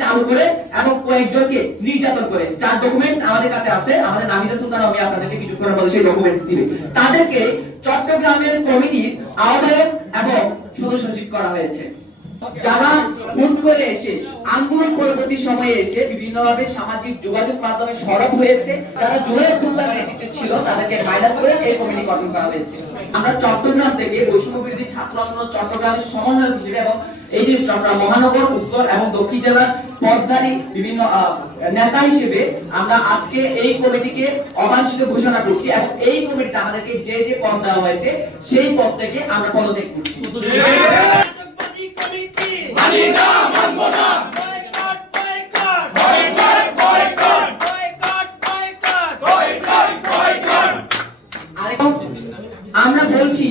চালু করে এবং কয়েকজনকে নির্যাতন করে। ডকুমেন্টস আমাদের কাছে আছে, আমাদের কিছুক্ষণের মধ্যে সেই ডকুমেন্টস তাদেরকে চট্টগ্রামের কমিটির আহ্বায়ক এবং সদস্য সচিব করা হয়েছে। যারা হুট করে এসে, আন্দোলন পরবর্তী সময়ে এসে বিভিন্নভাবে সামাজিক যোগাযোগ মাধ্যমে সরব হয়েছে। যারা জুলাই অভ্যুত্থান নেতৃত্বে ছিল, তাদেরকে মাইনাস করে এই কমিটি গঠন করা হয়েছে। আমরা চট্টগ্রাম থেকে বৈষম্য বিরোধী ছাত্র আন্দোলন চট্টগ্রামের সমন্বয়ক হিসেবে এবং এই যে চট্টগ্রাম মহানগর, উত্তর এবং দক্ষিণ জেলার পদধারী বিভিন্ন নেতা হিসেবে আমরা আজকে এই কমিটিকে অবাঞ্ছিত ঘোষণা করছি এবং এই কমিটিতে আমাদেরকে যে যে পদ দেওয়া হয়েছে, সেই পদ থেকে আমরা পদত্যাগ করছি। আমরা বলছি,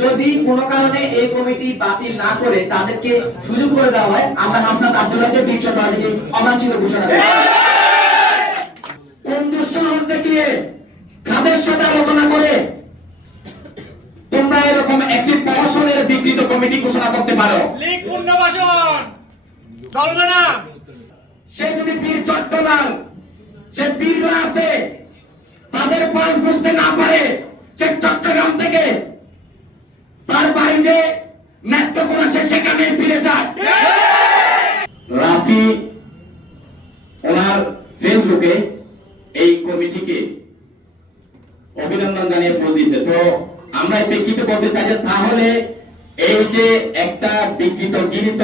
যদি কোনো কারণে এই কমিটি বাতিল না করে তাদেরকে সুযোগ করে দেওয়া হয়, আমরা হামনাত আব্দুল্লাহকে বীর চট্টোপাধ্যায়কে অবাঞ্ছিত ঘোষণা কোন দুঃসাহস কাদের সাথে আলোচনা করে তোমরা এরকম একটি প্রশাসনের বিকৃত কমিটি ঘোষণা করতে পারো। চলবে না। সে যদি বীর চট্টগ্রাম সে বীররা আছে তাদের পাশ বুঝতে না পারে সে চট্টগ্রাম থেকে তার বাড়ি যে নেত্রকোনা সে সেখানে ফিরে যায়। রাফি ওনার ফেসবুকে এই কমিটিকে অভিনন্দন জানিয়ে পোস্ট দিয়েছে। তো আমরা প্রেক্ষিতে বলতে চাই যে তাহলে এই যে একটা বিকৃত গৃহীত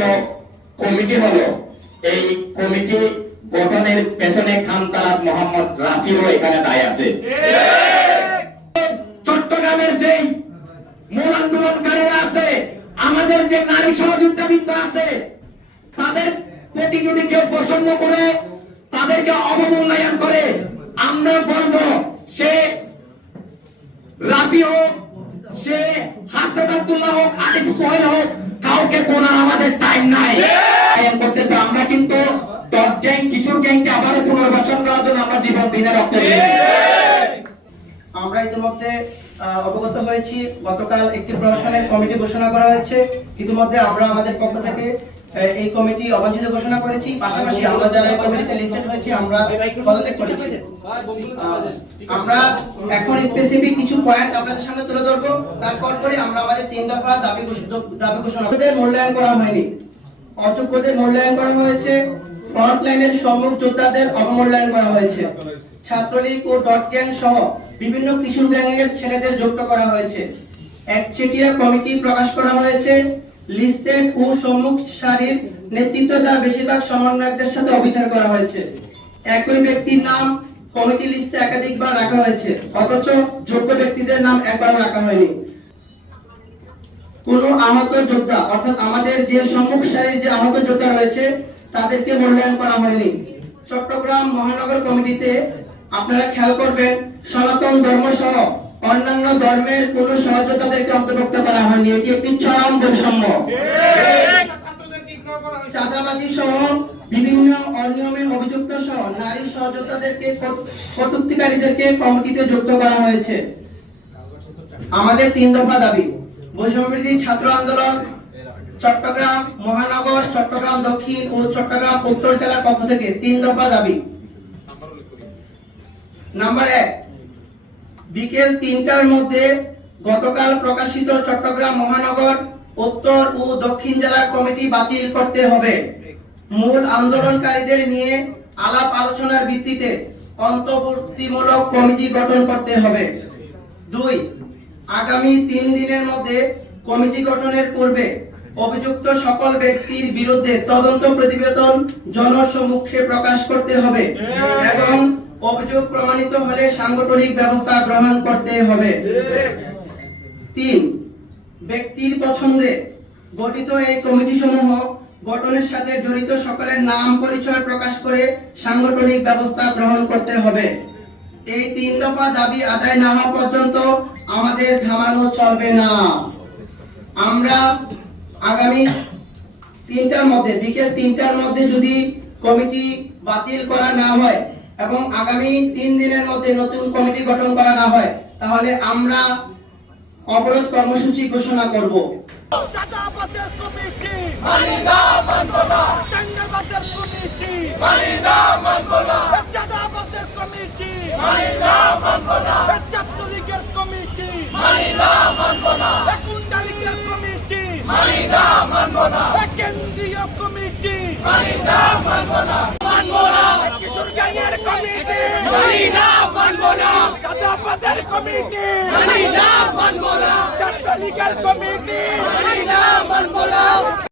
কমিটি হলো, এই কমিটি গঠনের পেছনে খানতালাত মোহাম্মদ রাফিও এখানে দায় আছে। চট্টগ্রামের যেই মূল আন্দোলনকারীরা আছে, আমাদের যে নারী সহযোগিতাবৃন্দ আছে, তাদের প্রতি যদি কেউ প্রসন্ন করে, তাদেরকে অবমূল্যায়ন করে, আমরা বলব সে রাফি হোক সে হাসান আব্দুল্লাহ হোক আরিফ সোহেল হোক কাউকে কোনার আমাদের টাইম নাই। করতেছে আমরা কিন্তু টপ গ্যাং কিশোর গ্যাংকে আবারও পুনর্বাসন করার জন্য আমরা জীবন রক্ত আমরা ইতিমধ্যে অবগত হয়েছি গতকাল একটি প্রশাসনের কমিটি ঘোষণা করা হয়েছে। ইতিমধ্যে আমরা আমাদের পক্ষ থেকে এই কমিটি অবাঞ্ছিত ঘোষণা করেছি। পাশাপাশি আমরা যারা এই কমিটিতে লিস্টেড হয়েছি, আমরা পদত্যাগ করেছি। আমরা এখন স্পেসিফিক কিছু পয়েন্ট আপনাদের সামনে তুলে ধরবো। তারপর করে আমরা আমাদের তিন দফা দাবি দাবি ঘোষণা। মূল্যায়ন করা হয়নি। অযোগ্যদের মূল্যায়ন করা হয়েছে। ফ্রন্ট লাইনের সম্মুখ যোদ্ধাদের অবমূল্যায়ন করা হয়েছে। ছাত্রলীগ ও ডট গ্যাং সহ বিভিন্ন কিশোর গ্যাংয়ের ছেলেদের যুক্ত করা হয়েছে। একচেটিয়া কমিটি প্রকাশ করা হয়েছে। লিস্টেড ও সম্মুখ সারির নেতৃত্ব দেওয়া বেশিরভাগ সমন্বয়কদের সাথে অবিচার করা হয়েছে। একই ব্যক্তির নাম কমিটি লিস্টে একাধিকবার রাখা হয়েছে, অথচ যোগ্য ব্যক্তিদের নাম একবারও রাখা হয়নি। কোন আহত যোদ্ধা, অর্থাৎ আমাদের যে সম্মুখ সারির যে আহত যোদ্ধা রয়েছে, তাদেরকে মূল্যায়ন করা হয়নি। চট্টগ্রাম মহানগর কমিটিতে আপনারা খেয়াল করবেন, সনাতন ধর্ম সহ অন্যান্য ধর্মের কোন সহযোদ্ধাদেরকে অন্তর্ভুক্ত করা হয়নি। এটি একটি চরম বৈষম্য। চাঁদাবাজি সহ বিভিন্ন অনিয়মে অভিযুক্ত সহ নারী সহযোদ্ধাদেরকে কট- কটূক্তিকারীদেরকে কমিটিতে যুক্ত করা হয়েছে। আমাদের তিন দফা দাবি। বৈষম্যবিরোধী ছাত্র আন্দোলন চট্টগ্রাম মহানগর চট্টগ্রাম দক্ষিণ ও চট্টগ্রাম উত্তর জেলার পক্ষ থেকে তিন দফা দাবি। নাম্বার এক বিকেল তিনটার মধ্যে গতকাল প্রকাশিত চট্টগ্রাম মহানগর উত্তর ও দক্ষিণ জেলার কমিটি বাতিল করতে হবে। মূল আন্দোলনকারীদের নিয়ে আলাপ আলোচনার ভিত্তিতে অন্তর্বর্তীমূলক কমিটি গঠন করতে হবে। দুই আগামী তিন দিনের মধ্যে কমিটি গঠনের পূর্বে অভিযুক্ত সকল ব্যক্তির বিরুদ্ধে তদন্ত প্রতিবেদন জনসম্মুখে প্রকাশ করতে হবে। এবং অভিযোগ প্রমাণিত হলে সাংগঠনিক ব্যবস্থা গ্রহণ করতে হবে। তিন, ব্যক্তির পছন্দে গঠিত এই কমিটি সমূহ গঠনের সাথে জড়িত সকলের নাম পরিচয় প্রকাশ করে সাংগঠনিক ব্যবস্থা গ্রহণ করতে হবে। এই তিন দফা দাবি আদায় না হওয়া পর্যন্ত আমাদের থামানো চলবে না। আমরা আগামী তিনটার মধ্যে, বিকেল তিনটার মধ্যে যদি কমিটি বাতিল করা না হয় এবং আগামী তিন দিনের মধ্যে নতুন কমিটি গঠন করা না হয় তাহলে আমরা অবরোধ কর্মসূচি ঘোষণা করব। চাঁদাবাদের কমিটি। মানি না মানবো না